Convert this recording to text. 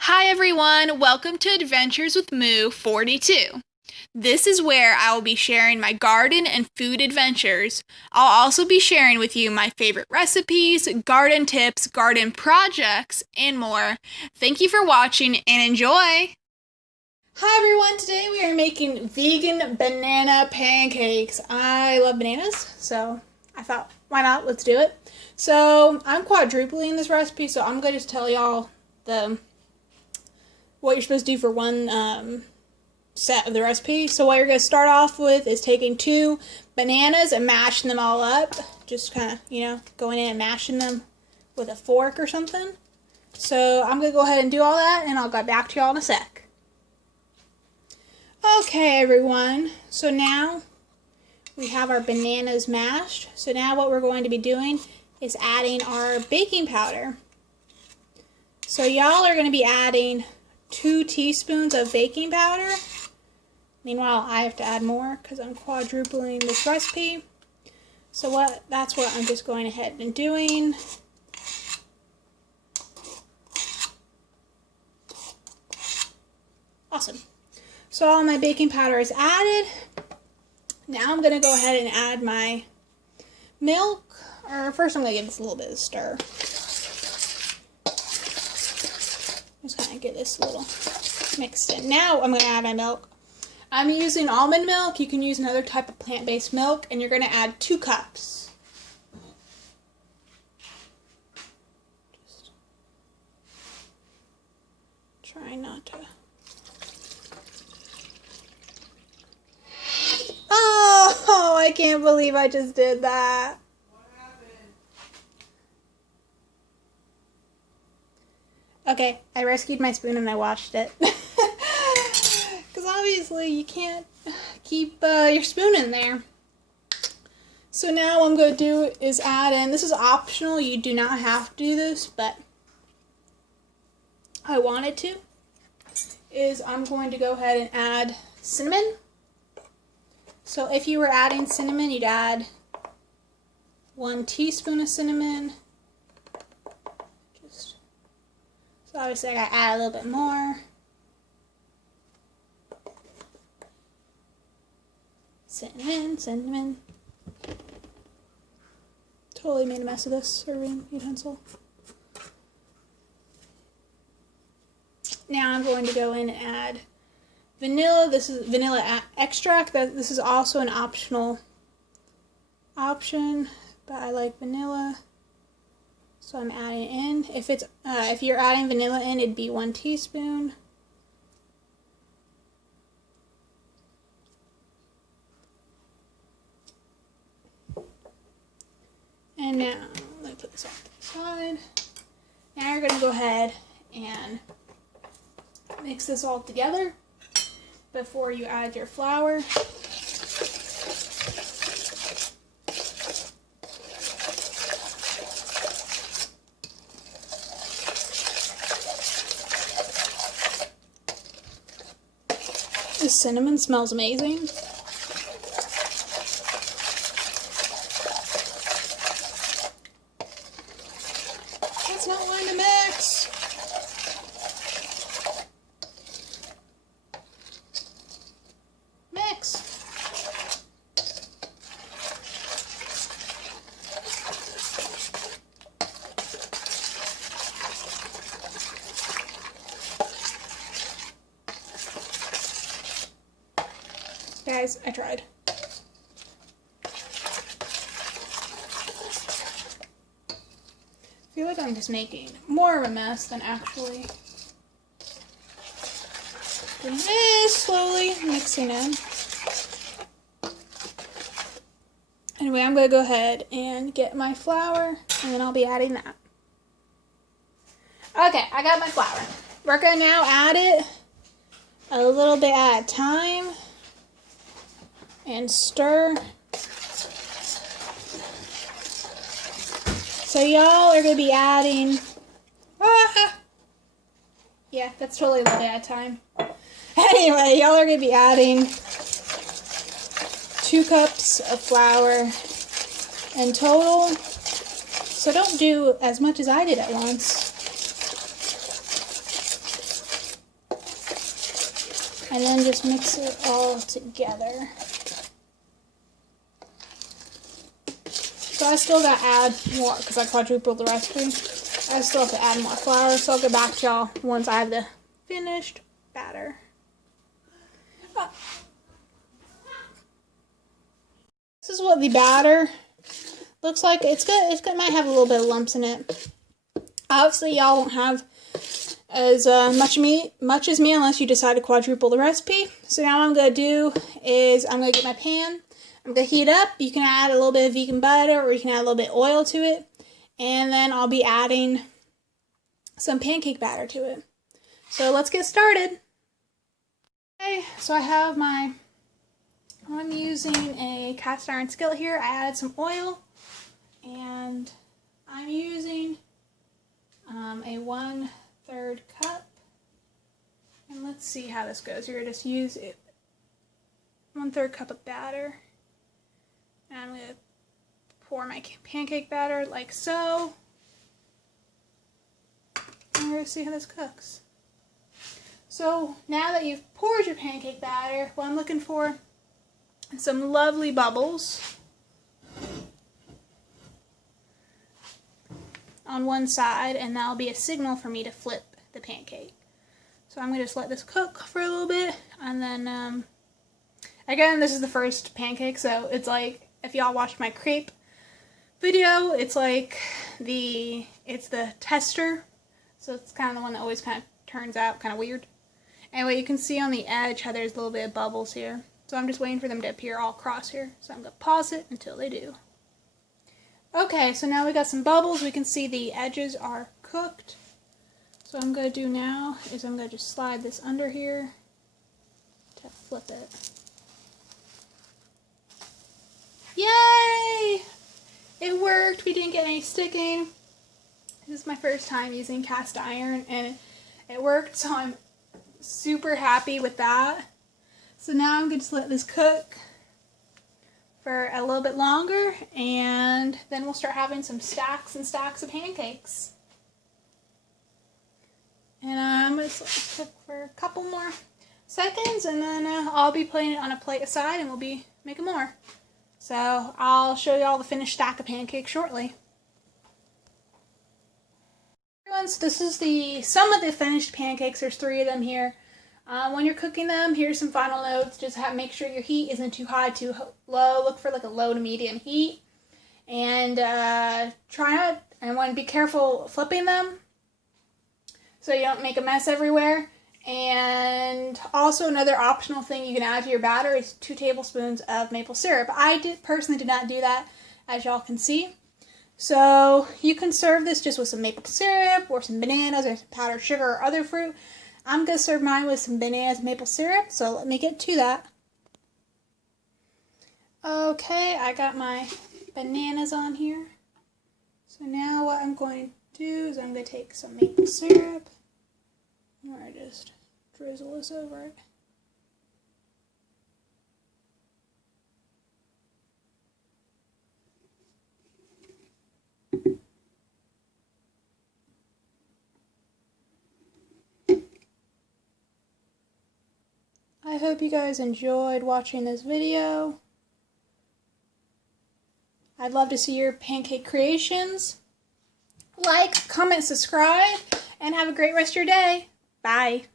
Hi everyone, welcome to Adventures with Moo 42. This is where I will be sharing my garden and food adventures. I'll also be sharing with you my favorite recipes, garden tips, garden projects, and more. Thank you for watching and enjoy! Hi everyone, today we are making vegan banana pancakes. I love bananas, so I thought, why not? Let's do it. So I'm quadrupling this recipe, so I'm going to just tell y'all what you're supposed to do for one set of the recipe. So what you're going to start off with is taking 2 bananas and mashing them all up. Just kind of, going in and mashing them with a fork or something. So I'm going to go ahead and do all that, and I'll get back to y'all in a sec. Okay, everyone. So now we have our bananas mashed. So now what we're going to be doing is adding our baking powder. So y'all are going to be adding 2 teaspoons of baking powder. Meanwhile, I have to add more because I'm quadrupling this recipe. So that's what I'm just going ahead and doing. Awesome. So all my baking powder is added. Now I'm going to go ahead and add my milk. Or first I'm going to give this a little bit of a stir. Just kind of get this a little mixed in. Now I'm going to add my milk. I'm using almond milk. You can use another type of plant-based milk, and you're going to add 2 cups. Just try not to. Oh, I can't believe I just did that. Okay, I rescued my spoon and I washed it. Because obviously you can't keep your spoon in there. So now what I'm going to do is add in, this is optional, you do not have to do this, but I wanted to, is I'm going to go ahead and add cinnamon. So if you were adding cinnamon, you'd add 1 teaspoon of cinnamon. So obviously I gotta add a little bit more. Cinnamon. Totally made a mess of this serving utensil. Now I'm going to go in and add vanilla. This is vanilla extract. This is also an optional option, but I like vanilla. So I'm adding it in. If you're adding vanilla in, it'd be 1 teaspoon. And now, let me put this off to the side. Now you're going to go ahead and mix this all together before you add your flour. The cinnamon smells amazing. It's not wanting to mix. Mix. Guys, I tried. I feel like I'm just making more of a mess than actually doing this, slowly mixing in. Anyway, I'm going to go ahead and get my flour, and then I'll be adding that. Okay, I got my flour. We're going to now add it a little bit at a time. And stir. So y'all are going to be adding, yeah, that's totally a little bit at a time. Anyway, y'all are going to be adding 2 cups of flour in total. So don't do as much as I did at once. And then just mix it all together. So I still gotta add more because I quadrupled the recipe. I still have to add more flour, so I'll get back to y'all once I have the finished batter. This is what the batter looks like. It's good. It might have a little bit of lumps in it. Obviously, y'all won't have as much as me unless you decide to quadruple the recipe. So now what I'm going to do is I'm going to get my pan. I'm going to heat up. You can add a little bit of vegan butter or you can add a little bit of oil to it. And then I'll be adding some pancake batter to it. So let's get started. Okay, so I'm using a cast iron skillet here. I added some oil and I'm using a 1/3 cup. And let's see how this goes. You're going to just use it 1/3 cup of batter. And I'm going to pour my pancake batter like so. And we're going to see how this cooks. So now that you've poured your pancake batter, what I'm looking for is some lovely bubbles on one side, and that'll be a signal for me to flip the pancake. So I'm going to just let this cook for a little bit, and then again, this is the first pancake, so it's like if y'all watched my crepe video, it's like it's the tester, so it's kind of the one that always kind of turns out kind of weird. Anyway, you can see on the edge how there's a little bit of bubbles here, so I'm just waiting for them to appear all across here. So I'm going to pause it until they do. Okay, so now we got some bubbles. We can see the edges are cooked. So what I'm going to do now is I'm going to just slide this under here to flip it. Yay! It worked. We didn't get any sticking. This is my first time using cast iron and it worked, so I'm super happy with that. So now I'm going to let this cook for a little bit longer, and then we'll start having some stacks and stacks of pancakes. And I'm going to let this cook for a couple more seconds, and then I'll be putting it on a plate aside, and we'll be making more. So I'll show you all the finished stack of pancakes shortly. Everyone, so this is some of the finished pancakes. There's 3 of them here. When you're cooking them, here's some final notes. Just make sure your heat isn't too high, too low. Look for like a low to medium heat. And want to be careful flipping them so you don't make a mess everywhere. And also another optional thing you can add to your batter is 2 tablespoons of maple syrup. I personally did not do that, as y'all can see. So you can serve this just with some maple syrup or some bananas or some powdered sugar or other fruit. I'm going to serve mine with some bananas and maple syrup, so let me get to that. Okay, I got my bananas on here. So now what I'm going to do is I'm going to take some maple syrup, and I just drizzle this over it. I hope you guys enjoyed watching this video. I'd love to see your pancake creations. Like, comment, subscribe, and have a great rest of your day. Bye.